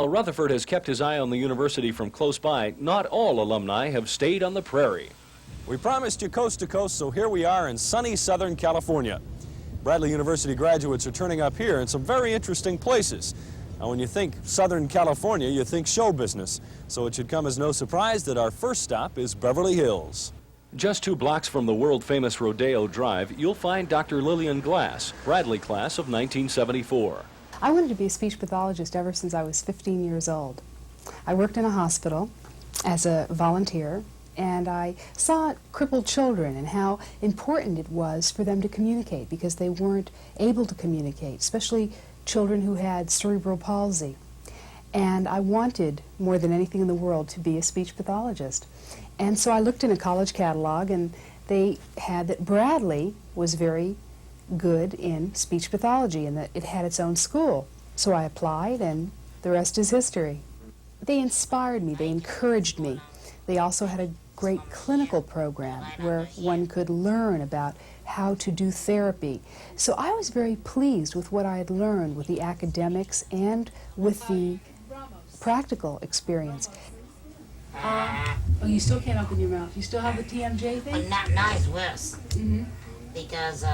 While Rutherford has kept his eye on the university from close by, not all alumni have stayed on the prairie. We promised you coast to coast, so here we are in sunny Southern California. Bradley University graduates are turning up here in some very interesting places. Now, when you think Southern California, you think show business. So it should come as no surprise that our first stop is Beverly Hills. Just 2 blocks from the world-famous Rodeo Drive, you'll find Dr. Lillian Glass, Bradley class of 1974. I wanted to be a speech pathologist ever since I was 15 years old. I worked in a hospital as a volunteer, and I saw crippled children and how important it was for them to communicate because they weren't able to communicate, especially children who had cerebral palsy. And I wanted, more than anything in the world, to be a speech pathologist. And so I looked in a college catalog, and they had that Bradley was very good in speech pathology and that it had its own school. So I applied, and the rest is history. They inspired me, they encouraged me. They also had a great clinical program where one could learn about how to do therapy. So I was very pleased with what I had learned with the academics and with the practical experience. Oh, you still can't open your mouth. You still have the TMJ thing? Well, now it's worse. Because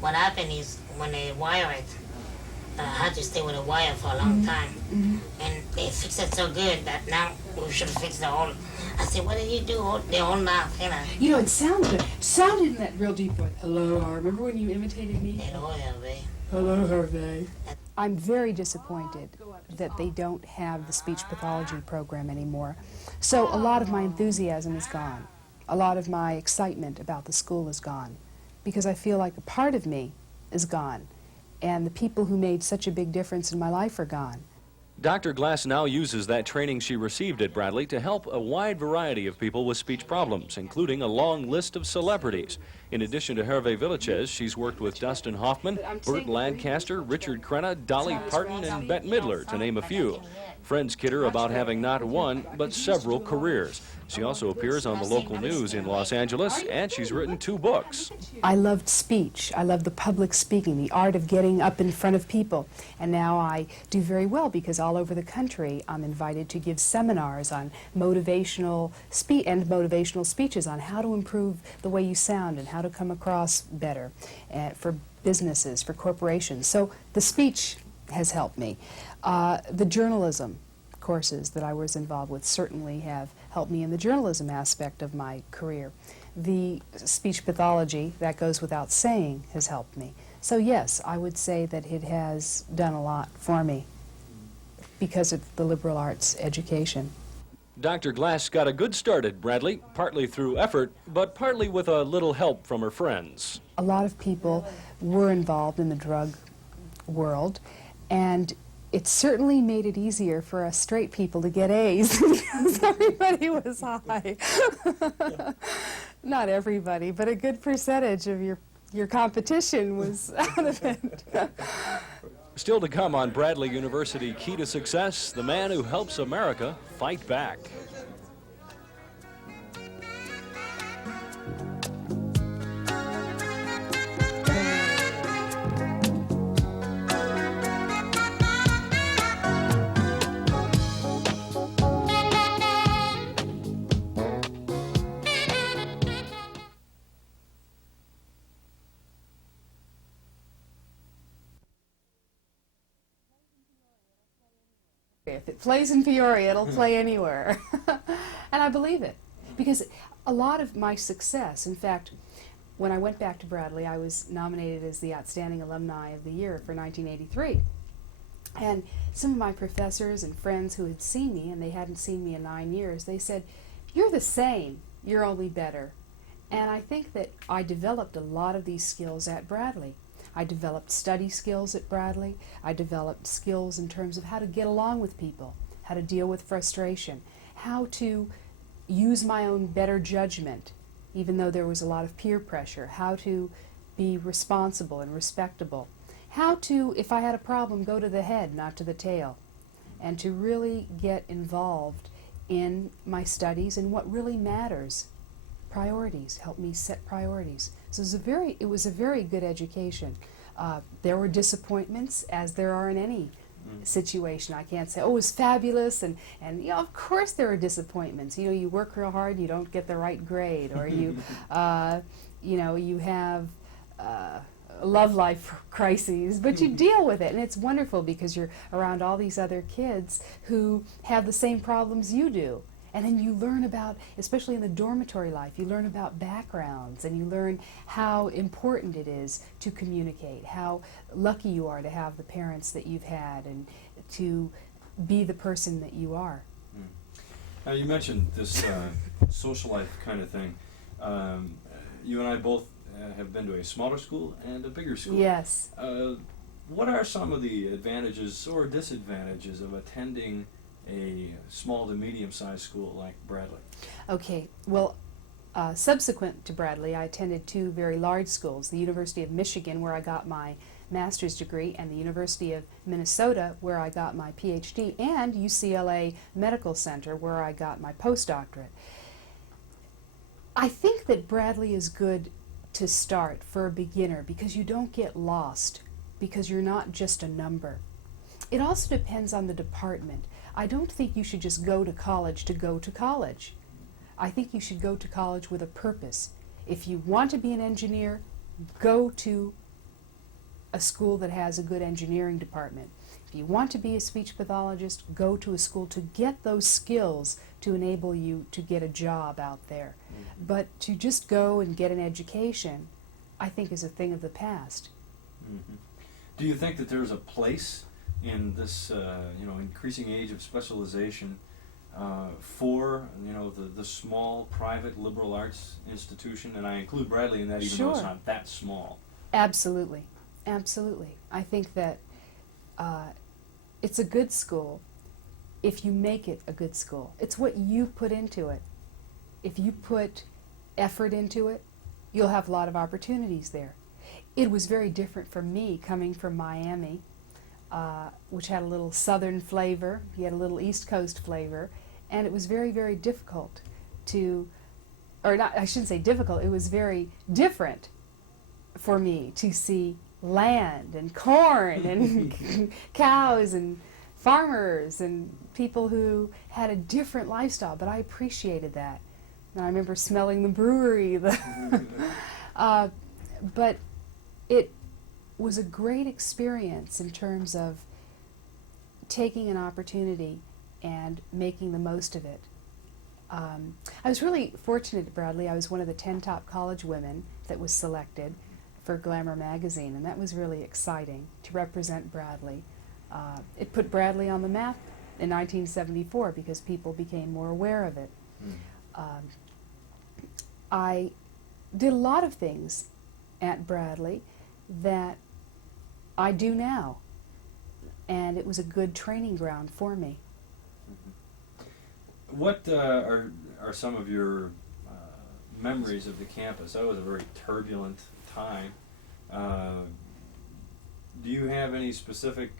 what happened is when they wire it, I had to stay with a wire for a long time. And they fixed it so good that now we should fix the whole. I said, what did you do? The whole mouth, you know. You know, it sounded in that real deep voice. Hello, remember when you imitated me? Hello, Hervé. Hello, Hervé. I'm very disappointed that they don't have the speech pathology program anymore. So a lot of my enthusiasm is gone. A lot of my excitement about the school is gone because I feel like a part of me is gone. And the people who made such a big difference in my life are gone. Dr. Glass now uses that training she received at Bradley to help a wide variety of people with speech problems, including a long list of celebrities. In addition to Hervé Villachez, she's worked with Dustin Hoffman, Burt Lancaster, Richard Crenna, Dolly Parton, and Bette Midler, to name a few. Friends kid her about having not one, but several careers. She also appears on the local news in Los Angeles, and she's written 2 books. I loved speech. I loved the public speaking, the art of getting up in front of people. And now I do very well because all over the country I'm invited to give seminars on motivational speeches on how to improve the way you sound and how to come across better for businesses, for corporations. So the speech has helped me. The journalism courses that I was involved with certainly have helped me in the journalism aspect of my career. The speech pathology, that goes without saying, has helped me. So yes, I would say that it has done a lot for me because of the liberal arts education. Dr. Glass got a good start at Bradley, partly through effort, but partly with a little help from her friends. A lot of people were involved in the drug world, and it certainly made it easier for us straight people to get A's because everybody was high. Not everybody, but a good percentage of your competition was out of it. Still to come on Bradley University Key to Success, the man who helps America fight back. If it plays in Peoria, it'll play anywhere. And I believe it, because a lot of my success, in fact, when I went back to Bradley, I was nominated as the Outstanding Alumni of the Year for 1983. And some of my professors and friends who had seen me, and they hadn't seen me in 9 years, they said, "You're the same, you're only better." And I think that I developed a lot of these skills at Bradley. I developed study skills at Bradley. I developed skills in terms of how to get along with people, how to deal with frustration, how to use my own better judgment, even though there was a lot of peer pressure, how to be responsible and respectable, how to, if I had a problem, go to the head, not to the tail, and to really get involved in my studies and what really matters. Priorities, help me set priorities. So it was a very good education. There were disappointments, as there are in any situation. I can't say, oh, it was fabulous, and you know, of course there are disappointments. You know, you work real hard, you don't get the right grade, or you, you know, you have love life crises, but you deal with it, and it's wonderful because you're around all these other kids who have the same problems you do. And then you learn about, especially in the dormitory life, you learn about backgrounds, and you learn how important it is to communicate, how lucky you are to have the parents that you've had, and to be the person that you are. Now, you mentioned this social life kind of thing. You and I both have been to a smaller school and a bigger school. Yes. What are some of the advantages or disadvantages of attending a small to medium-sized school like Bradley? Okay, well, subsequent to Bradley, I attended two very large schools, the University of Michigan, where I got my master's degree, and the University of Minnesota, where I got my PhD, and UCLA Medical Center, where I got my postdoctorate. I think that Bradley is good to start for a beginner because you don't get lost, because you're not just a number. It also depends on the department. I don't think you should just go to college to go to college. I think you should go to college with a purpose. If you want to be an engineer, go to a school that has a good engineering department. If you want to be a speech pathologist, go to a school to get those skills to enable you to get a job out there. But to just go and get an education, I think, is a thing of the past. Do you think that there's a place in this, you know, increasing age of specialization for, you know, the small private liberal arts institution? And I include Bradley in that, even though it's not that small. Absolutely, absolutely. I think that it's a good school if you make it a good school. It's what you put into it. If you put effort into it, you'll have a lot of opportunities there. It was very different for me coming from Miami, which had a little southern flavor. You had a little East Coast flavor, and it was very, very difficult to, or not, I shouldn't say difficult, it was very different for me to see land and corn and cows and farmers and people who had a different lifestyle, but I appreciated that. And I remember smelling the brewery, but it was a great experience in terms of taking an opportunity and making the most of it. I was really fortunate at Bradley. I was one of the 10 top college women that was selected for Glamour magazine, and that was really exciting to represent Bradley. It put Bradley on the map in 1974 because people became more aware of it. I did a lot of things at Bradley that I do now, and it was a good training ground for me. What are some of your memories of the campus? That was a very turbulent time. Do you have any specific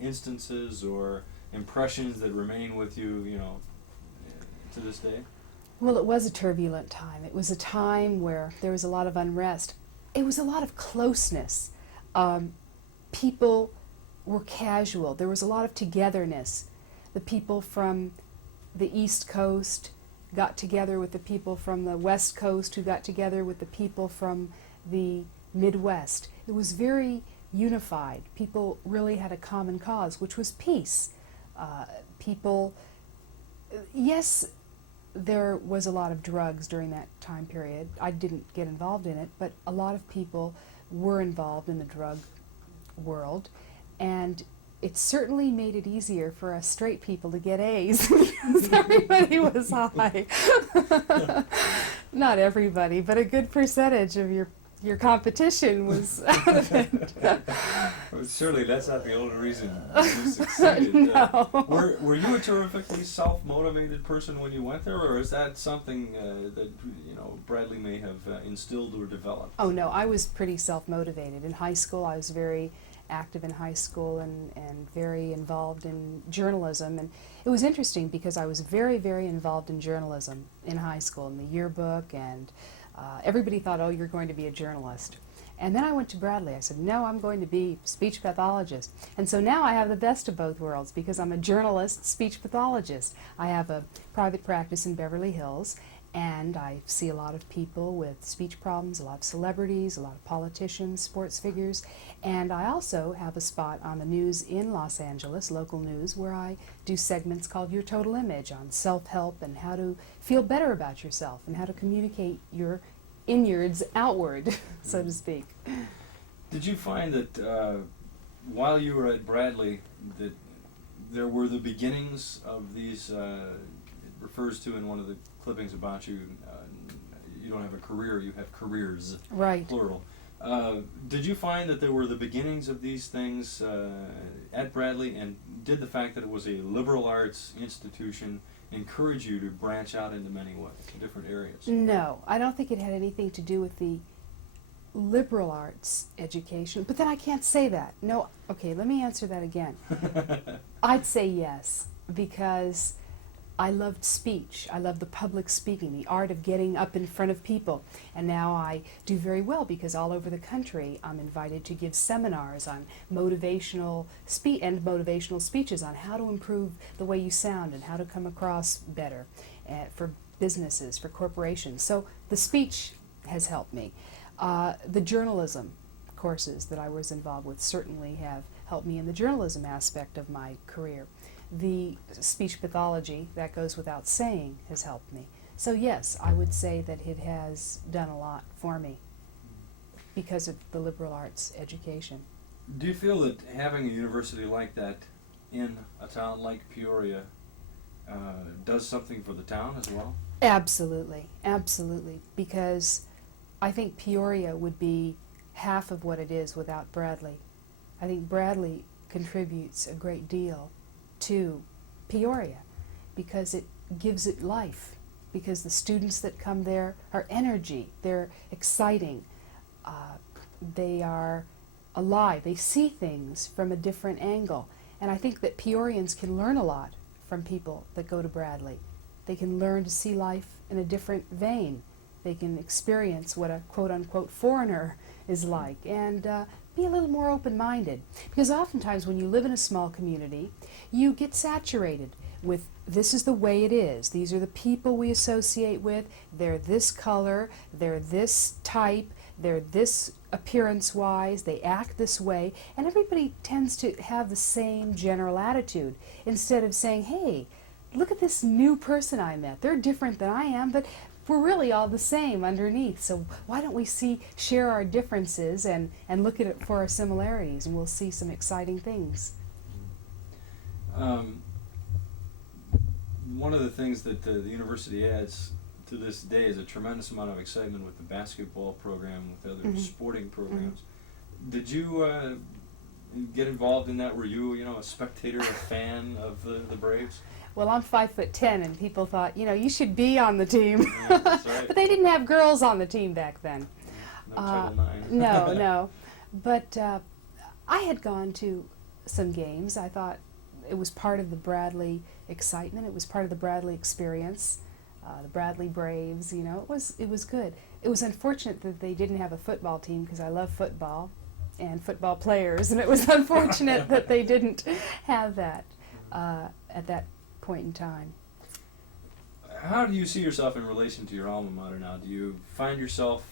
instances or impressions that remain with you, you know, to this day? Well, it was a turbulent time. It was a time where there was a lot of unrest. It was a lot of closeness. People were casual. There was a lot of togetherness. The people from the East Coast got together with the people from the West Coast, who got together with the people from the Midwest. It was very unified. People really had a common cause, which was peace. People, yes, there was a lot of drugs during that time period. I didn't get involved in it, but a lot of people were involved in the drug world, and it certainly made it easier for us straight people to get A's because everybody was high. Not everybody, but a good percentage of your competition was out of it. Well, surely that's not the only reason you succeeded. No. Were you a terrifically self-motivated person when you went there, or is that something that, you know, Bradley may have instilled or developed? Oh no, I was pretty self-motivated. In high school, I was very active in high school and very involved in journalism. And it was interesting because I was very, very involved in journalism in high school, in the yearbook, and everybody thought, oh, you're going to be a journalist. And then I went to Bradley. I said, no, I'm going to be speech pathologist. And so now I have the best of both worlds because I'm a journalist, speech pathologist. I have a private practice in Beverly Hills, and I see a lot of people with speech problems, a lot of celebrities, a lot of politicians, sports figures. And I also have a spot on the news in Los Angeles, local news, where I do segments called Your Total Image on self-help and how to feel better about yourself and how to communicate your inwards outward, so to speak. Did you find that while you were at Bradley that there were the beginnings of these, it refers to in one of the clippings about you, you don't have a career, you have careers, Right. plural. Did you find that there were the beginnings of these things at Bradley, and did the fact that it was a liberal arts institution encourage you to branch out into many ways, different areas? No, I don't think it had anything to do with the liberal arts education, but then I can't say that. No, okay, let me answer that again. I'd say yes, because I loved speech. I loved the public speaking, the art of getting up in front of people. And now I do very well because all over the country I'm invited to give seminars on motivational speeches on how to improve the way you sound and how to come across better for businesses, for corporations. So the speech has helped me. The journalism courses that I was involved with certainly have helped me in the journalism aspect of my career. The speech pathology, that goes without saying, has helped me. So yes, I would say that it has done a lot for me because of the liberal arts education. Do you feel that having a university like that in a town like Peoria does something for the town as well? Absolutely, absolutely, because I think Peoria would be half of what it is without Bradley. I think Bradley contributes a great deal to Peoria because it gives it life, because the students that come there are energy, they're exciting, they are alive, they see things from a different angle. And I think that Peorians can learn a lot from people that go to Bradley. They can learn to see life in a different vein. They can experience what a quote-unquote foreigner is like and be a little more open-minded. Because oftentimes when you live in a small community, you get saturated with this is the way it is. These are the people we associate with. They're this color. They're this type. They're this appearance-wise. They act this way. And everybody tends to have the same general attitude instead of saying, hey, look at this new person I met. They're different than I am, but we're really all the same underneath. So why don't we share our differences and look at it for our similarities, and we'll see some exciting things. One of the things that the university adds to this day is a tremendous amount of excitement with the basketball program, with other sporting programs. Did you get involved in that? Were you, a spectator, a fan of the Braves? Well, I'm 5'10", and people thought, you should be on the team. Yeah, that's right. But they didn't have girls on the team back then. No Title IX. No. But I had gone to some games. I thought it was part of the Bradley excitement. It was part of the Bradley experience. The Bradley Braves, it was good. It was unfortunate that they didn't have a football team because I love football and football players, and it was unfortunate that they didn't have that at that point in time. How do you see yourself in relation to your alma mater now? Do you find yourself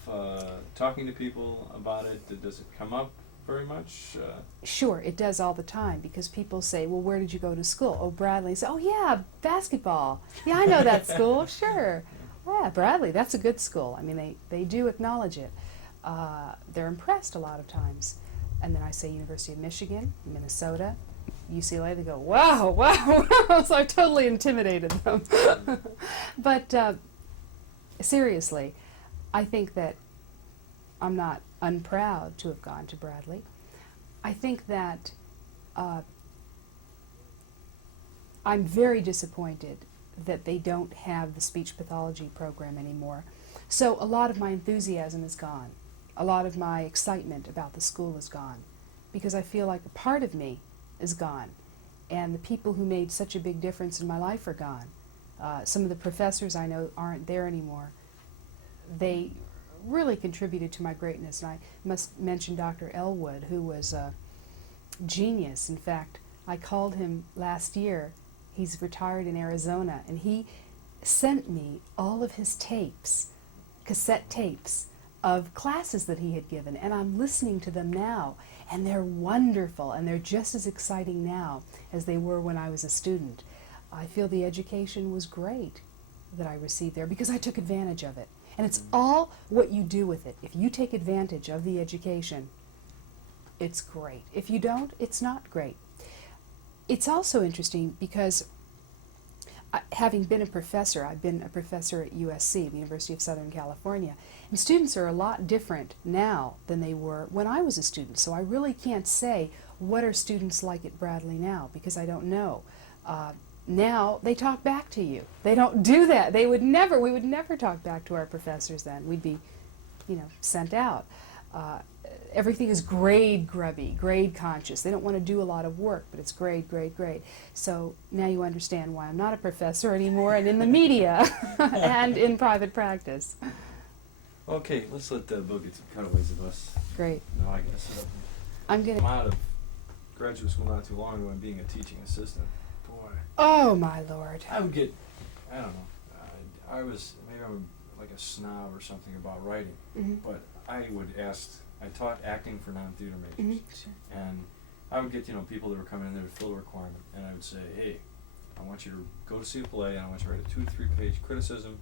talking to people about it? Does it come up very much? Sure, it does all the time because people say, well, where did you go to school? Oh, Bradley. I say, oh, yeah, basketball. Yeah, I know that school, sure. Yeah, Bradley, that's a good school. I mean, they do acknowledge it. They're impressed a lot of times. And then I say University of Michigan, Minnesota, UCLA, they go, wow, wow, wow. So I totally intimidated them. But seriously, I think that I'm not unproud to have gone to Bradley. I think that I'm very disappointed that they don't have the speech pathology program anymore. So a lot of my enthusiasm is gone. A lot of my excitement about the school is gone because I feel like a part of me is gone, and the people who made such a big difference in my life are gone. Some of the professors I know aren't there anymore. They really contributed to my greatness. And I must mention Dr. Elwood, who was a genius. In fact, I called him last year. He's retired in Arizona, and he sent me all of his tapes, cassette tapes, of classes that he had given, and I'm listening to them now, and they're wonderful, and they're just as exciting now as they were when I was a student. I feel the education was great that I received there because I took advantage of it. And it's all what you do with it. If you take advantage of the education, it's great. If you don't, it's not great. It's also interesting because having been a professor, I've been a professor at USC, the University of Southern California, and students are a lot different now than they were when I was a student. So I really can't say what are students like at Bradley now because I don't know. Now they talk back to you. They don't do that. We would never talk back to our professors then. We'd be, sent out. Everything is grade grubby, grade conscious. They don't want to do a lot of work, but it's grade, grade, grade. So now you understand why I'm not a professor anymore and in the media and in private practice. Okay, let's let Bill get some cutaways of us. Great. No, I guess. I'm I'm out of graduate school not too long ago and being a teaching assistant. Boy. Oh, my Lord. I would get, I don't know, I was, maybe I'm like a snob or something about writing, but I would ask, I taught acting for non-theater majors, Sure. and I would get, people that were coming in there to fill a requirement, and I would say, hey, I want you to go to see a play, and I want you to write a 2 to 3 page criticism